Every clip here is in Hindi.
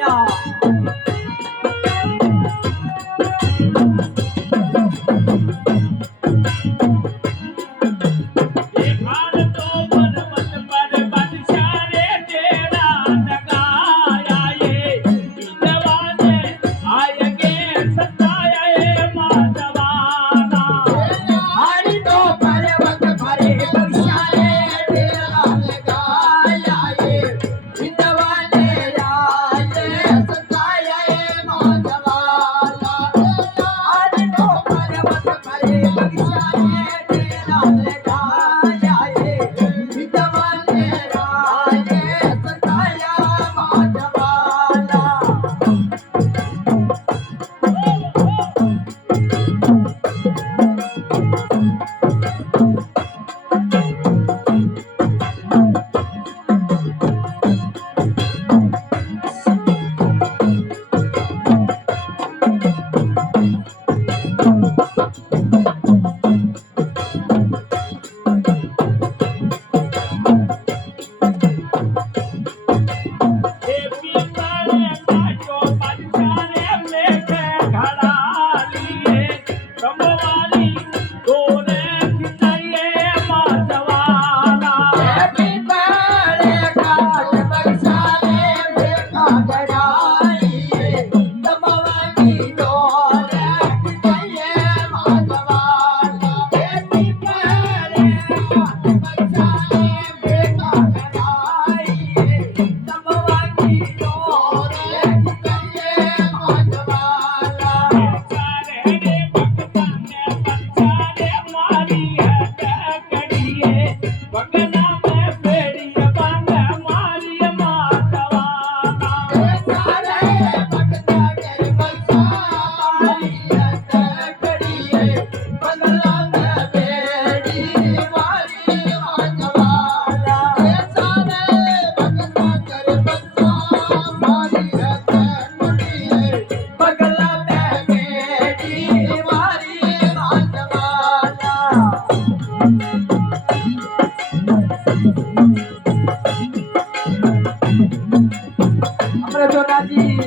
या प्रचोदना जी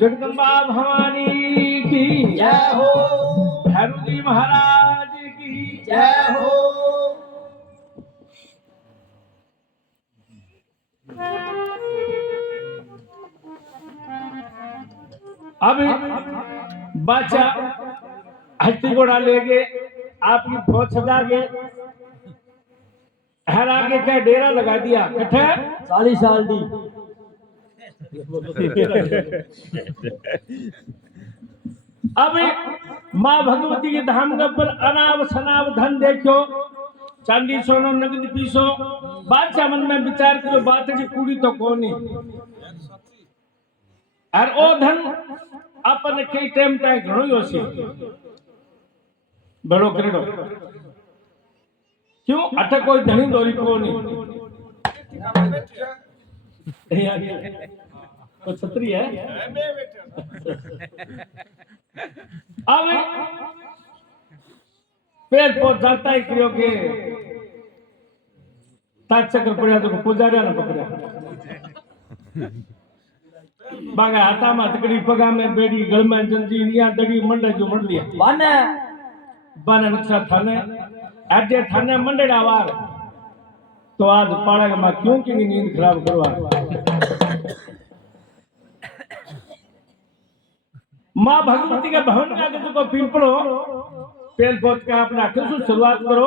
जगदम्बा भवानी की जय हो। भैरू जी महाराज की जय हो। अब बाचा हस्ती घोड़ा ले गए, आपकी फौज सजा के हर आगे का डेरा लगा दिया। कट्ठे 40 साल दी अब माँ भगवती के धाम के ऊपर अनाव शनाव धन देखो, चांदी सोनो नगद पीसो। बादशाह मन में विचार करो, बात की कुड़ी तो कौन और ओ धन अपन कई टाइम ताई घणो ही होसी बड़ो करेडो। क्यों अठ कोई धनी दोरी को नहीं तो छतरी है। अब पेड़ पौध जाता ही क्रियो के ताज चक्र पड़ा तो पुजारिया ना पकड़ा। बागा हाथा में हथकड़ी पगा में बेड़ी गल में जंजीर या दड़ी मंडे जो मंड लिया बाने बाने नक्शा थाने आटे थाने मंडेड़ा वार तो आज पाड़ा के मां क्यों की नींद खराब करवा। मां भगवती के भवन में आगे तो पिंपलो पेड़ पौध का अपना अठे से शुरुआत करो।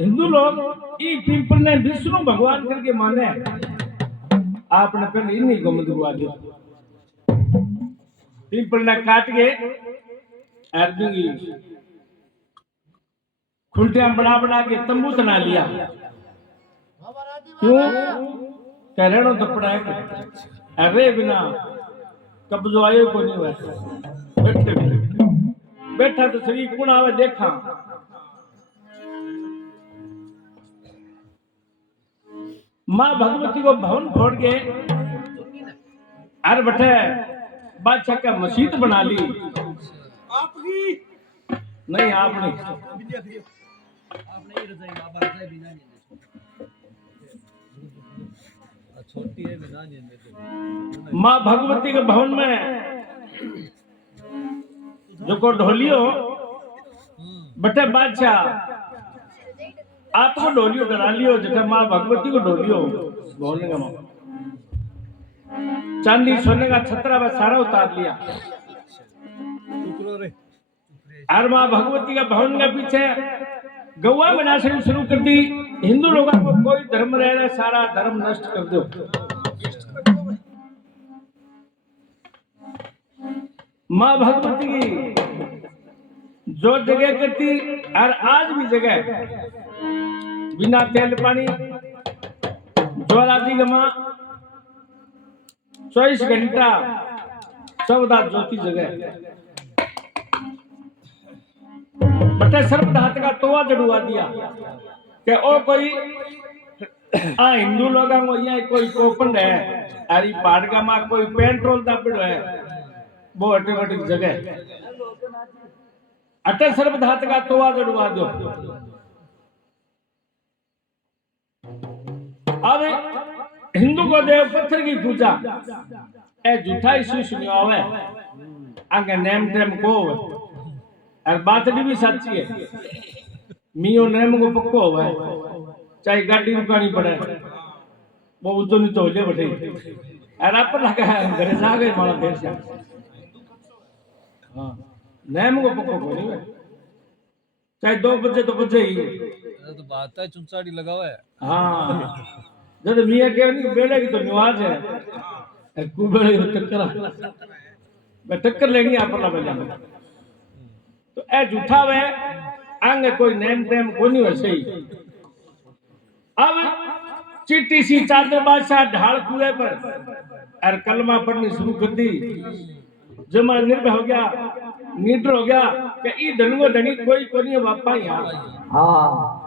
हिंदू लोग ई पिंपल ने विष्णु भगवान करके माने। आपने पहले इन्हीं को मधुआ दिया पिंपल ने काट के अर्जुन की खुंटियां बना बना के तंबू बना लिया। क्यों कहरेणो तो पड़ा है अरे बिना कब्जो आयो को नहीं हुआ। बैठे बैठा तो सही कौन आवे देखा। मां भगवती को भवन फोड़ के अर बटे बादशाह का मस्जिद बना ली। आपकी नहीं आपने मां भगवती के भवन में जो को ढोलियो बटे बादशाह आपको डोलियो डरा लियो जैसे माँ भगवती को डोलियो बोलने का माँ चांदी सोने का छतरा वह सारा उतार लिया और माँ भगवती का भवन के पीछे गौवा बनानी शुरू कर दी। हिंदू लोगों को कोई धर्म रह रहा सारा धर्म नष्ट कर दो। माँ भगवती की जो जगह करती और आज भी जगह बिना तेल पानी ज्वालाजी गमा 24 घंटा 14 ज्योति जगह बटे सर्वधात का तोवा जड़ुआ दिया कि ओ कोई हिंदू लोगों को यहाँ कोई कोपन है अरे पहाड़ का माँ कोई पेट्रोल दा पिड़ो है वो ऑटोमेटिक जगह अटे सर्वधात का तोवा जड़ुआ दो। अब हिंदू को देव पत्थर की पूजा ए झूठा इशू सुनियो आवे आगे नेम टेम को और बात भी सच्ची है मियो नेम को पक्को हुआ है चाहे गाड़ी रुकानी पड़े वो उतो नहीं तो ले बैठे और आप लगा घरे जा गए माला देर से हाँ नेम को पक्को को नहीं चाहे 2 बजे तो बजे ही तो बात है चुनचाड़ी लगा हुआ है। हाँ जब मियाँ के नहीं बेड़े की तो निवाज है कुबेड़े की तो टक्कर लेनी आप ना तो ए झूठा वे आंगे कोई नेम टेम को नहीं वैसे ही। अब चिट्टी सी चादर बादशाह ढाल कुए पर और कलमा पढ़नी शुरू कर दी। जमा निर्भय हो गया निडर हो गया कि ई धनुओ धनी कोई को नहीं बापा यहाँ हाँ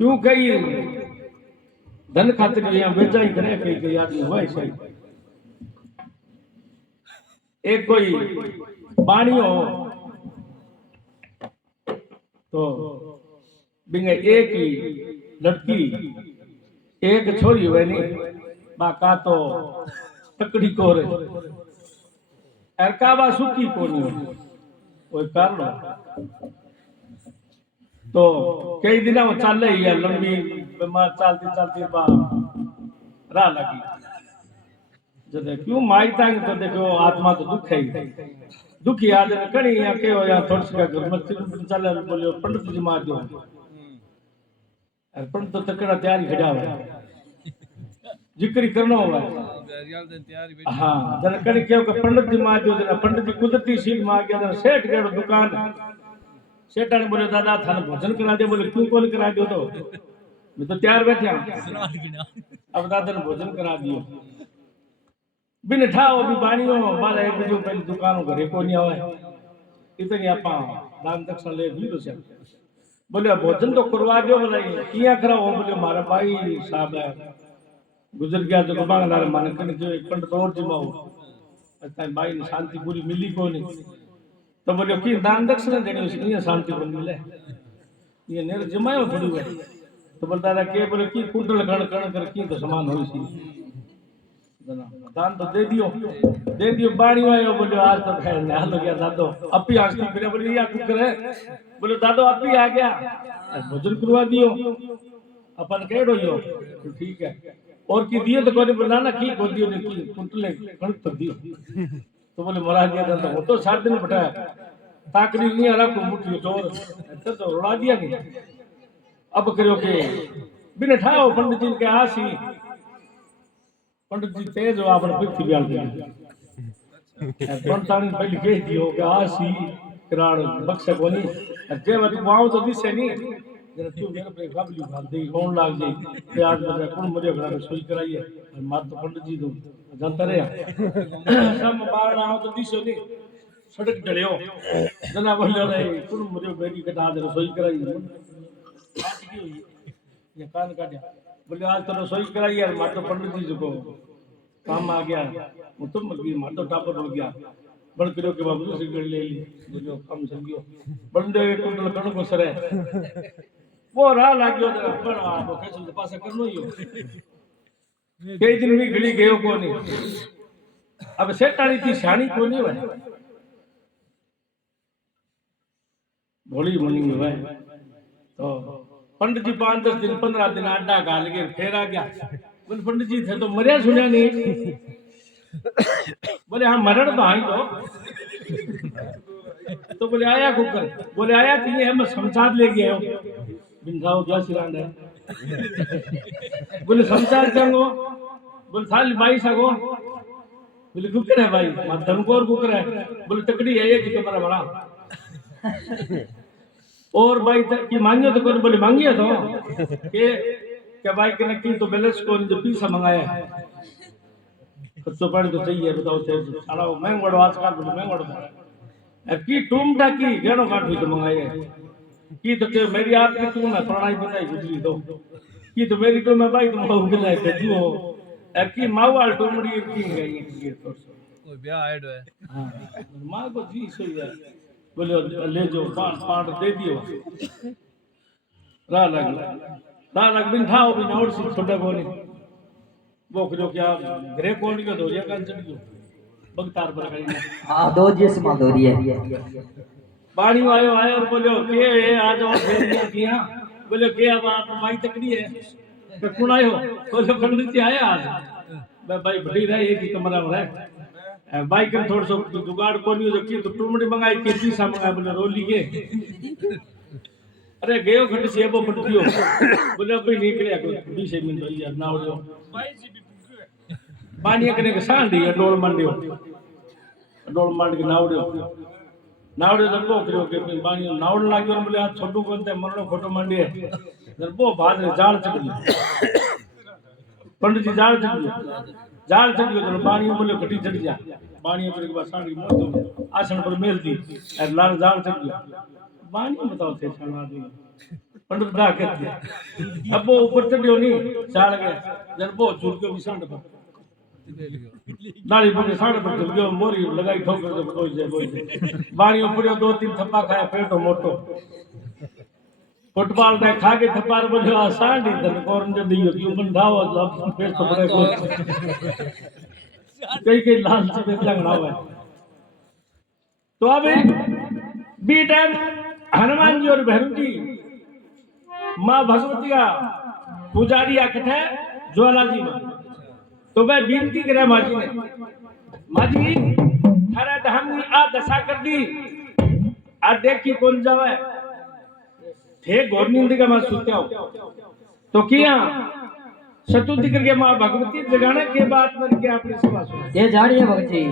क्यों कही धन खातिर यहाँ बेचा ही करे कई आदमी हुआ ऐसा ही एक कोई बाणी हो तो बिंगे एक ही लड़की एक छोरी हुए नहीं बाका तो तकड़ी को रे अरकाबा सुखी को नहीं कोई कारण तो कई दिन वो चल रही है लंबी बीमार चलती चलती राह लगी जब क्यों माई तंग तो देखो आत्मा तो दुख है दुखी आदमी कड़ी या के हो या थोड़ी सी घर में चल बोलियो पंडित जी मार दो पंडित तो तकड़ा तैयारी खड़ा हुआ जिक्र करना होगा हाँ जन कड़ी क्यों का पंडित जी मार दो जना पंडित जी कुदरती सीख मार गया जना सेठ गेड़ो दुकान सेठा ने बोले दादा थाने भोजन करा दे बोले क्यों कौन करा दो तो मैं तो तैयार बैठा अब दादा ने भोजन करा दियो बिन ठाओ भी बानियो बाला एक बजे पहले दुकानों घरे को नहीं आवे इतनी आपा दान दक्षिणा ले भी तो से बोले भोजन तो करवा दियो बोले किया करा वो बोले मारा भाई साहब है गुजर गया तो बांगलार मन कर जो एक पंडित और जिमाओ अच्छा भाई ने शांति पूरी मिली को नहीं तो बोले कि दान दक्षिणा देनी उसकी ये शांति बन मिले ये नेर जमायो थोड़ी हुए तो बोलता था के बोले कि कुंडल गण गण कर की तो समान होई सी दान तो दे दियो बाणी आयो बोले आज तो खैर निहाल हो गया दादो अपी हंसती फिरे बोले या तू करे बोले दादो अपी आ गया भोजन करवा दियो अपन केड़ो यो तो ठीक है और की दियो तो कोने बोला ना की को दियो ने की कुंडले गण तो दियो तो बोले महाराज दिया था वो तो 7 दिन बैठाया ताकरी नहीं हरा को मुट्ठी चोर तो रोड़ा दिया नहीं अब करो के बिन ठाओ पंडित जी के आसी पंडित जी तेज हो आपने पृथ्वी ब्याल दिया पंडितानी पहले कह दियो कि आसी कराड़ बक्सा कोनी जे मत वाओ तो दिसे नहीं जरा तू मेरे पे गाबली भाग दे कौन लाग जाई ते आज मेरे कौन मुझे घर में सोई कराई है मार तो पंडित जी तो जानता रहे सब बाहर आओ तो दिसो नहीं सड़क डलियो जना बोले रे कौन मुझे बेरी कटा दे सोई कराई बात की हुई ये कान काटा बोले आज तो रसोई कराई यार मार तो पंडित जी को काम आ गया वो तो मर गई मार तो टापर उड़ गया बड़ किलो के बाबू से गड़ ले ली जो काम चल गयो बंदे कुंडल कण को सरे वो राह लाग्यो जरा पर वो कैसे तो पास करनो ही कई दिन भी गली गयो को नहीं अब सेठानी थी शानी को नहीं भाई भोली मनी हुआ तो पंडित जी 5-10 दिन 15 दिन अड्डा गाल के फिर आ गया। बोले पंडित जी थे तो मरिया सुनिया नहीं। बोले हाँ मरण तो आई तो बोले आया कुकर। बोले आया कि नहीं हम शमशाद ले गए हो बिंदाओ क्या सिरांड है। बोले शमशाद चंगो। बोले साल 22 सगो। बोले कुकर है भाई धनकोर कुकर है। बोले तकड़ी है ये कि तुम्हारा बड़ा और भाई की मांगियो तो कौन। बोले मांगियो तो के भाई के नक्की तो बैलेंस कौन जो पीसा मंगाया तो पड़ तो चाहिए बताओ थे साला वो महंगो आजकल बोले महंगो की टूमटा की गेड़ो काट भी तो मंगाए की तो के मेरी आपकी टूम है प्रणाई बताई गुजरी तो की तो मेरी तो मैं भाई तुम उगल है भेजो की मावाल टूमड़ी की गई ये तो कोई ब्याह ऐड है। हां मां को जी सही है। बोले ले जो पाट दे दियो रा लग बिन थाओ बिन और से छोटा बोले वो जो क्या घरे कोनी का धोरिया कान चढ़ गयो बगतार पर गई। हां दो जी से माधोरी है पानी आयो आयो और बोलो के आज और फेरिया किया। बोले के अब आप भाई तकड़ी है तो कौन आयो। बोले पंडित जी आया आज मैं भाई बड़ी रहे एक ही कमरा में रहे भाई के थोड़ा सा जुगाड़ कोनी जो की तो टुमड़ी मंगाई के पीसा मंगाई। बोले रोली के अरे गयो खट से वो पटतियो। बोले भाई निकलिया को 20 मिनट हो यार नावड़ो पानी कने के सांडी डोल मंडियो डोल मंड के नावड़ो तो को करियो के पानी नावड़ लाग्यो। बोले आ छोटू कोनते मरणो खोटो मंडी है वो बाद में जाल चढ़ गई। पंडित जी जाल चढ़ गयो तो पानी बोले घटी चढ़ गया। पानी के बाद सांडी मोतो आसन पर मेल दी और लाल जाल चढ़ गया। पानी बताओ थे छाना आदमी पंडित दा कहते अब वो ऊपर चढ़ियो नहीं चाल गया जब वो झुक गयो विसांड पर दाढ़ी पर साढ़े पर झुक गयो मोरी लगाई ठोकर जब कोई बाणी ऊपर 2-3 थप्पा खाया पेटो मोटो फुटबॉल ने खा के थप्पा बोले आ सांडी धन कोरन जो दियो क्यों बंधाओ अब फिर तो बड़े को कई लाल से लगना हुआ तो अब बी टाइम हनुमान जी और भैरव जी मां भगवती का पुजारी आकटे ज्वाला जी में तो मैं विनती करे माँ जी ने माँ जी थारा हमने आ दशा कर दी आ देखी कौन जावे थे घोर नींद का मैं सुते हो तो किया सतुति करके मां भगवती जगाने के बाद मेरे के आपने सेवा सुनी ये जानिए भगत जी